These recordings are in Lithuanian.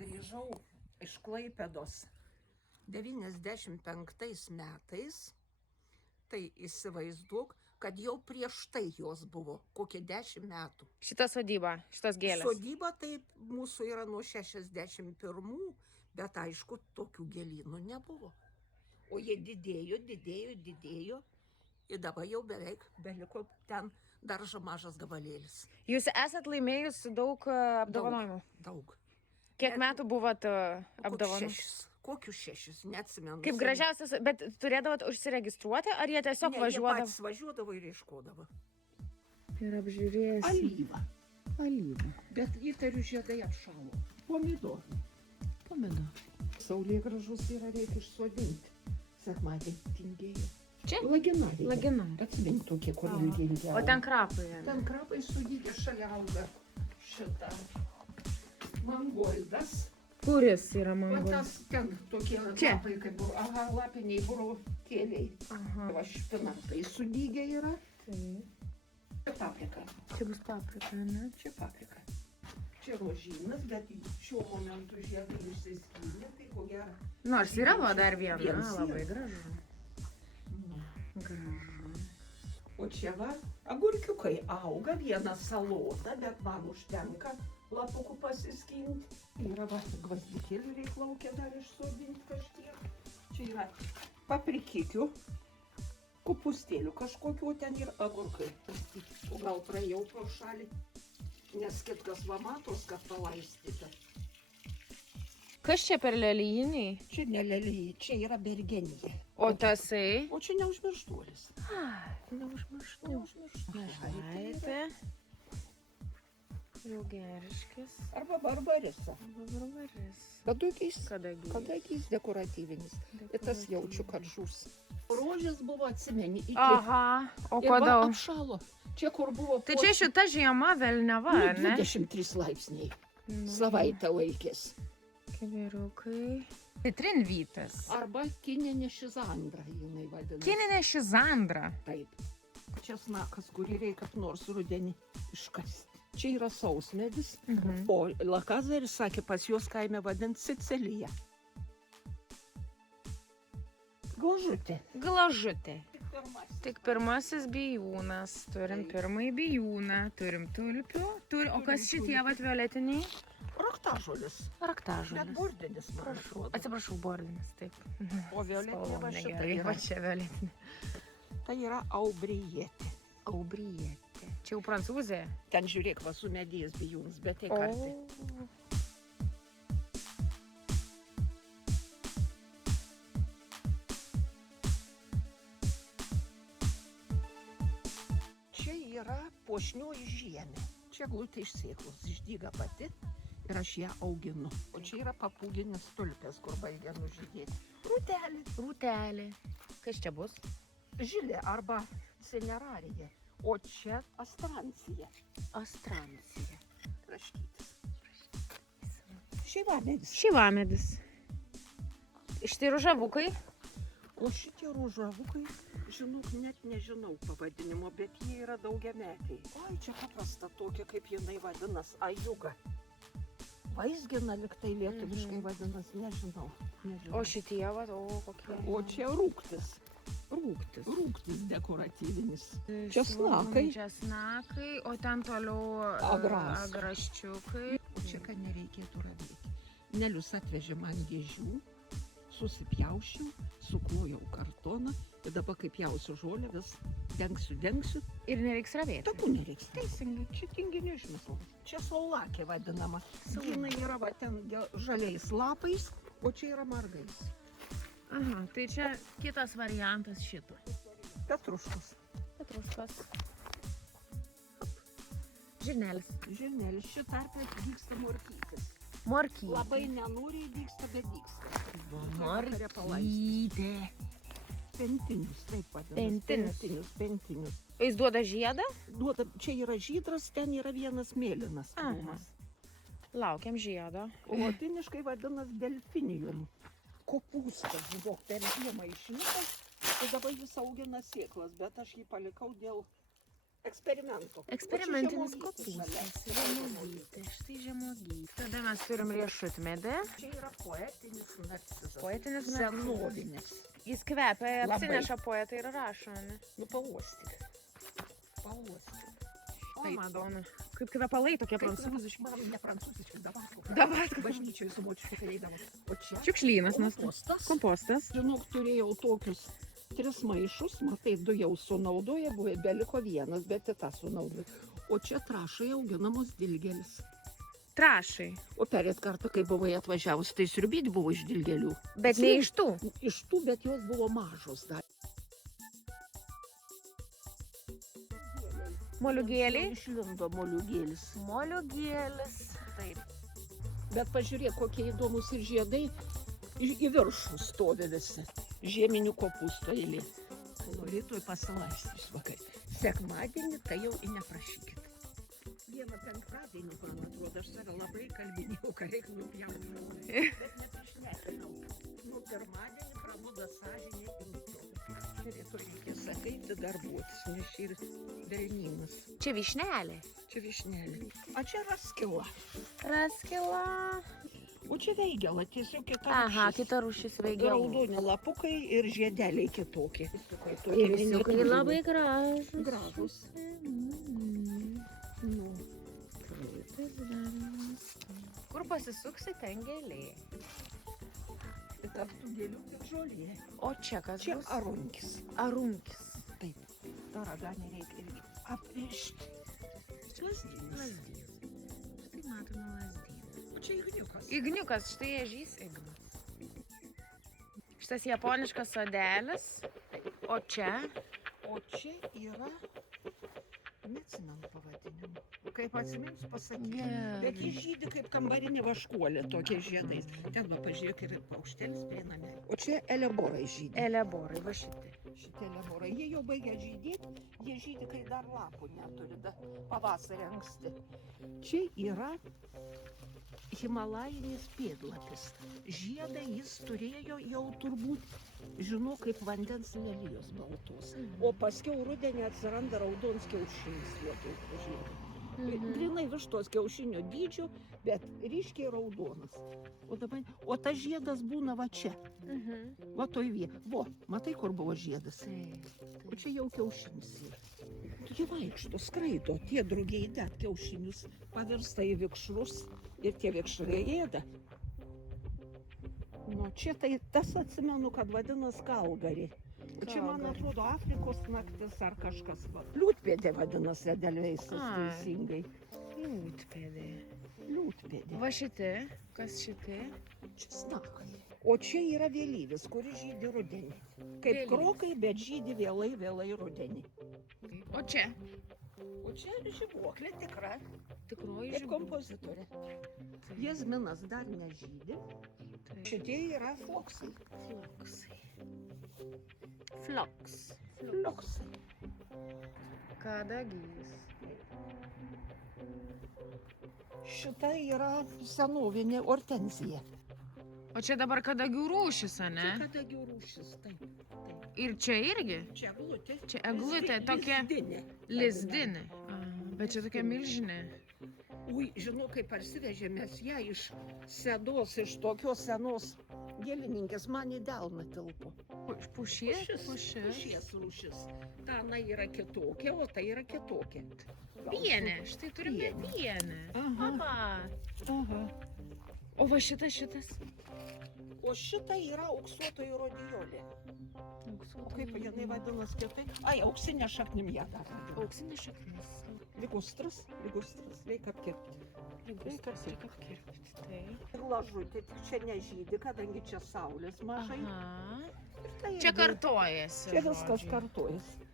Grįžau iš Klaipėdos 95 metais, tai įsivaizduok, kad jau prieš tai jos buvo, kokie 10 metų. Šita sodyba, šitos gėlės. Sodyba taip mūsų yra nuo 61, bet aišku, tokių gėlynų nebuvo. O jie didėjo ir dabar jau beveik beliko ten daržo mažas gabalėlis. Jūs esat laimėjus daug apdovanojimų? Daug. Kiek metų buvot apdovanojimų? Kokius 6, neatsimenu. Kaip gražiausias, bet turėdavot užsiregistruoti, ar jie tiesiog važiuodavo? Jie patys važiuodavo ir ieškodavo. Ir apžiūrėsim. Alyva. Bet įtariu žiedai apšalo. Pomidorų. Saulė gražus yra, reikia išsodinti. Sekmadienį tingėjo. Čia? Lagina. Atsimink tokie, kur ilgiai. O ten krapai? Ten krapai sudygė, šalia auga šitą mangoldas. Kuris yra mangoldas? Ten tokie lapai, kaip lapiniai burokėliai. Va špinatai sudygę yra. Čia paprika. Čia bus paprika, ne? Čia paprika. Čia rožynas, bet šiuo momentu žiedai išsiskynė, tai ko gero. Nors yra dar viena, labai gražu. Gražu. O čia va, agurkiukai auga, viena salota, bet man užtenka lapukų pasiskinti. Yra va, gvazdikėlių reik laukia dar išsodinti kažkiek. Čia yra paprikikių, kopūstėlių kažkokiu, ten ir agurkai. O gal praėjau pro šalį, nes kitkas va matos, kad palaistyta. Kas čia per lelijiniai? Čia ne lelijai, čia yra bergenija. O tasai? O čia neužmirštuolis. Neužmirštuolis. Meškaitė. Jaugeriškis. Arba barbarisa. Kadagys dekoratyvinis. Ir tas jaučiu, kad žus. Rožės buvo, atsimeni, iki... Aha, o ir va kodėl? apšalo. Čia kur buvo... Tai čia šita žiema velniava, ne? 23 laipsniai. Savaitę laikės. Kibiriukai. Citrinvytas. Arba kininė šizandra, jinai vadina. Kininė šizandra. Taip. Česnakas, kurį reikia nors rudenį iškasti. Čia yra sausmedis, o Lakazaris sakė, pas juos kaime vadint Sicilija. Glažutė. Tik pirmasis bijūnas. Turim pirmąjį bijūną, turim tulpių. O kas šitie vat violetiniai? Raktažolis. Bet bordinis, prašau. Atsiprašau, bordinis, taip. O violetinė va šita Gerai, yra. va čia violetinė. Tai yra aubrietė. Aubrietė. Čia jau prancūzė? Ten žiūrėk, va sumedėjęs bijūnas, bet tai kartai. Čia yra puošnioji žiemė. Čia glutė iš sėklos, išdyga pati ir aš ją auginu. O čia yra papūginės tulpės, kur baigia nužydėti. Rūtelė. Kas čia bus? Žilė arba cinerarija. O čia astrancija. Raškytis. Šyvamedis. Šitie ružavukai? O šitie ružavukai, žinok, net nežinau pavadinimo, bet jie yra daugiametiai. Oi, čia paprasta tokia, kaip jinai vadinas, ajuga. Vaizgina liktai lietuviškai vadinas, nežinau. O šitie, va, kokie? O čia rūgtis. Rūgtis dekoratyvinis. Česnakai, o ten toliau agraščiukai. O čia, kad nereikėtų ravėti. Nelius atvežė man dėžių, susipjaušiau, suklojau kartoną ir dabar kaip pjausiu žolę, vis dengsiu. Ir nereiks ravėti? Takų nereiks. Teisingai, čia tinginio išmislas. Čia saulakė vadinama. Jinai yra va ten žaliais lapais, o čia yra margais. Aha, tai čia kitas variantas šito. Petruškas. Žirnelis. Šitą arpę dygsta morkytis. Morkytė. Labai nenoriai dygsta, bet dygsta. Morkytė. Pentinius, taip vadinasi. Pentinius. Jis duoda žiedą? Čia yra žydras, ten yra vienas mėlynas krūmas. Laukiam žiedo. Lotiniškai vadinas delfinijum. Kopūstas buvo per žiemą išnykas, tai dabar jis augina sėklas, bet aš jį palikau dėl Eksperimento. Eksperimentinis O čia kopūstas. žemuogytė. Žemuogytė. Štai žemuogytė. Tada mes turim riešutmedį. Čia yra poetinis narcizas. Poetinis Senovinis. Jis kvepia, Labai. apsineša poetą ir rašo, ne? Nu, pauostyk. Pauostyk. O, Taip. Madona. Kaip kvepalai tokie prancūziški. Man ne prancūziški, davatka. Davatka. Bažnyčioje su močiute eidavo. O čia Šiukšlynas. kompostas. Kompostas. Žinok, turėjau tokius 3 maišus, matai, 2 jau sunaudoja, buvo, beliko 1, bet tą sunaudoja. O čia trašai auginamos dilgėlis. Trašai. O perėt kartą, kai buvai atvažiavus, tai siurbyti buvo iš dilgėlių. Bet ne iš tų. Iš tų, bet jos buvo mažos dar. Moliūgėliai. Išlindo moliūgėlis. Moliūgėlis. Taip. Bet pažiūrėk, kokie įdomus ir žiedai į viršų stovi visi. Žieminių kopūstų eilė. Nu, rytoj pasilaistysiu vakar. Sekmadienį tai jau į neprašykit. Vieną penktadienį, man atrodo, aš save labai kalbinėjau, ką reikia nupjauti. Bet neprišnekinau. Nu, pirmadienį prabuda sąžinė ir nutrodo. Rytoj reikės ateiti darbuotis, nes čia ir velnynas. Čia vyšnelė. Čia vyšnelė. A čia raskila. Raskila. O čia veigela, tiesiog kita Aha, rūšis. kita rūšis veigelų. Raudoni lapukai ir žiedeliai kitokie. Ir visiukai labai gražus. Gražus. Nu. Kur pasisuksi, ten gėlė. Tarp tų gėlių tik žolė. O čia kas Čia bus? arunkis. Arunkis. Taip. tą raganį reikia irgi apvežti. Lazdynas. Lazdynas. Štai matome lazdyną. O čia igniukas. Igniukas, štai ežys ignas. Šitas japoniškas sodelis. O čia? O čia yra, neatsimenu pavadinimu. Kaip atsiminsiu, pasakysiu. Gerai. Bet jis žydi kaip kambarinė vaškuolė, tokie žiedais. Ten va, pažiūrėk, ir paukštelis prie namė. O čia eleborai žydi. Eleborai, va šitie. Šitie eleborai. Jie jau baigia žydėti, jie žydi, kai dar lapų neturi, pavasarį anksti. Čia yra himalajinis pėdlapis. Žiedą jis turėjo jau turbūt, žinau, kaip vandens lelijos baltos. O paskiau rudenį atsiranda raudons kiaušinis vietoj to žiedo. Grinai vištos kiaušinio dydžio, bet ryškiai raudonas. O tas žiedas būna va čia, va toj vietoj. Vo, matai, kur buvo žiedas? O čia jau kiaušinis yra. Jie vaikšto, skraido, tie drugiai net kiaušinius pavirsta į vikšrus ir tie vikšrai ėda. Nu, čia tai tas atsimenu, kad vadinas kalgarį. O čia, man atrodo, Afrikos naktis ar kažkas. Liūtpėdė vadinasi edelveisas teisingai. Liūtpėdė. Liūtpėdė. Va šitie, kas šitie? Česnakai. O čia yra vėlyvis, kuris žydi rudenį. Kaip Vėlyvis. krokai, bet žydi vėlai rudenį. O čia? O čia žibuoklė tikra Tikroji ir žibuoklė. kompozitorė. Jazminas dar nežydi. Šitie yra floksai. Floksai. Floks. Floksai. Kadagys. Šita yra senovinė ortenzija. O čia dabar kadagių rūšis, ane? Čia kadagių rūšis, taip. Ir čia irgi? Čia eglutė. Čia eglutė tokia Lizdinė. lizdinė. Bet čia tokia milžinė. Ui, žinau, kaip parsivežėm mes ją iš sedos, iš tokios senos gėlininkės, man į delną tilpo. Pušies? Pušies rūšis. Ta ana yra kitokia, o tai yra kitokia. Pienė. Štai turime pienę. Aha. Papa. Aha. O va šitas. O šita yra auksuotoji rodiolė. O kaip jinai vadinasi kitaip? Ai, auksinė šaknim ją dar vadina. Auksinė šaknis. Ligustras, reikia apkirpti. Reikia apkirpti. Taip. Ir lažutė tik čia nežydi, kadangi čia saulės mažai. Aha. Ir tai Čia irgi- kartojasi. Čia viskas žodžiu. kartojasi.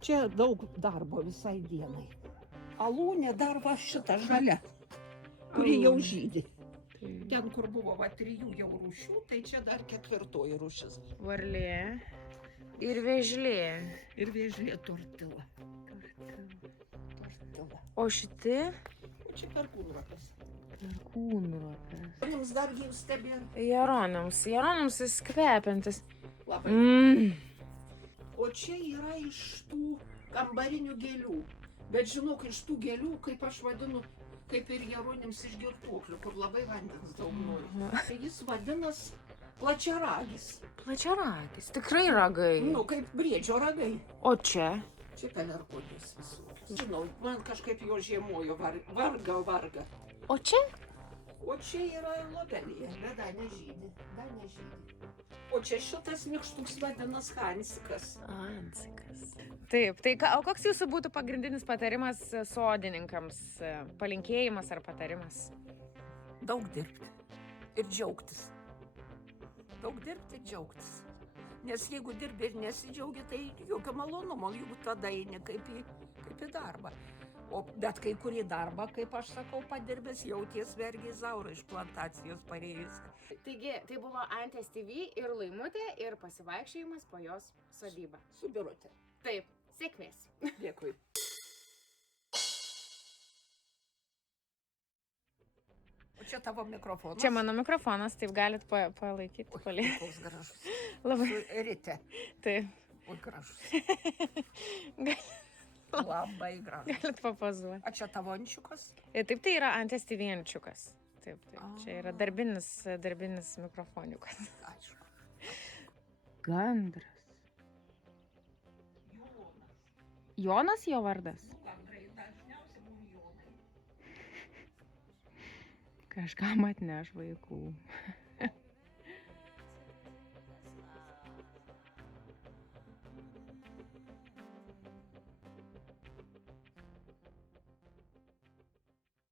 Čia daug darbo visai dienai. Alūnė dar va šita žalia, kuri jau žydi. Taip. Ten, kur buvo va 3 jau rūšių, tai čia dar 4 rūšis. Varlė ir vėžlė. Ir vėžlė tortila. Tortila. O šitie? O čia perkūnropės. Kūnropės. Jums dar jūs stebėt. Jeronims jis kvepiantis. Labai. Mm. O čia yra iš tų kambarinių gėlių. Bet žinok, iš tų gėlių, kaip aš vadinu, kaip ir jeronims iš girtuoklių, kur labai vandens daug nori. Tai jis vadinas plačiaragis. Plačiaragis, tikrai ragai. Nu, kaip briedžio ragai. O čia? Čia pelergonijos visokios. Žinau, man kažkaip jo žiemojo varga. O čia? O čia yra lobelija, bet dar nežydi. O čia šitas nykštuks vadinas Hansikas. Hansikas. Taip, tai o koks jūsų būtų pagrindinis patarimas sodininkams? Palinkėjimas ar patarimas? Daug dirbti ir džiaugtis. Daug dirbti ir džiaugtis. Nes jeigu dirbi ir nesidžiaugi, tai jokio malonumo, juk tada eini kaip į darbą. Bet kai kurį darbą, kaip aš sakau, padirbęs, jauties vergiai zaurą iš plantacijos parėjus. Taigi, tai buvo Antės TV ir Laimutė ir pasivaikščiojimas po jos sodybą. Su Birute. Taip, sėkmės. Dėkui. O čia tavo mikrofonas? Čia mano mikrofonas, taip galit palaikyti. Koks gražus. Labai. Su rite. Taip. O gražus. Labai gražus. Galit papozuoti. O čia tavo ančiukas? Taip, tai yra Antės TV ančiukas. Taip. Čia yra darbinis mikrofoniukas. Aišku. Gandras. Jonas jo vardas? Gandrai dažniausiai būna Jonai. Kažkam atneš vaikų.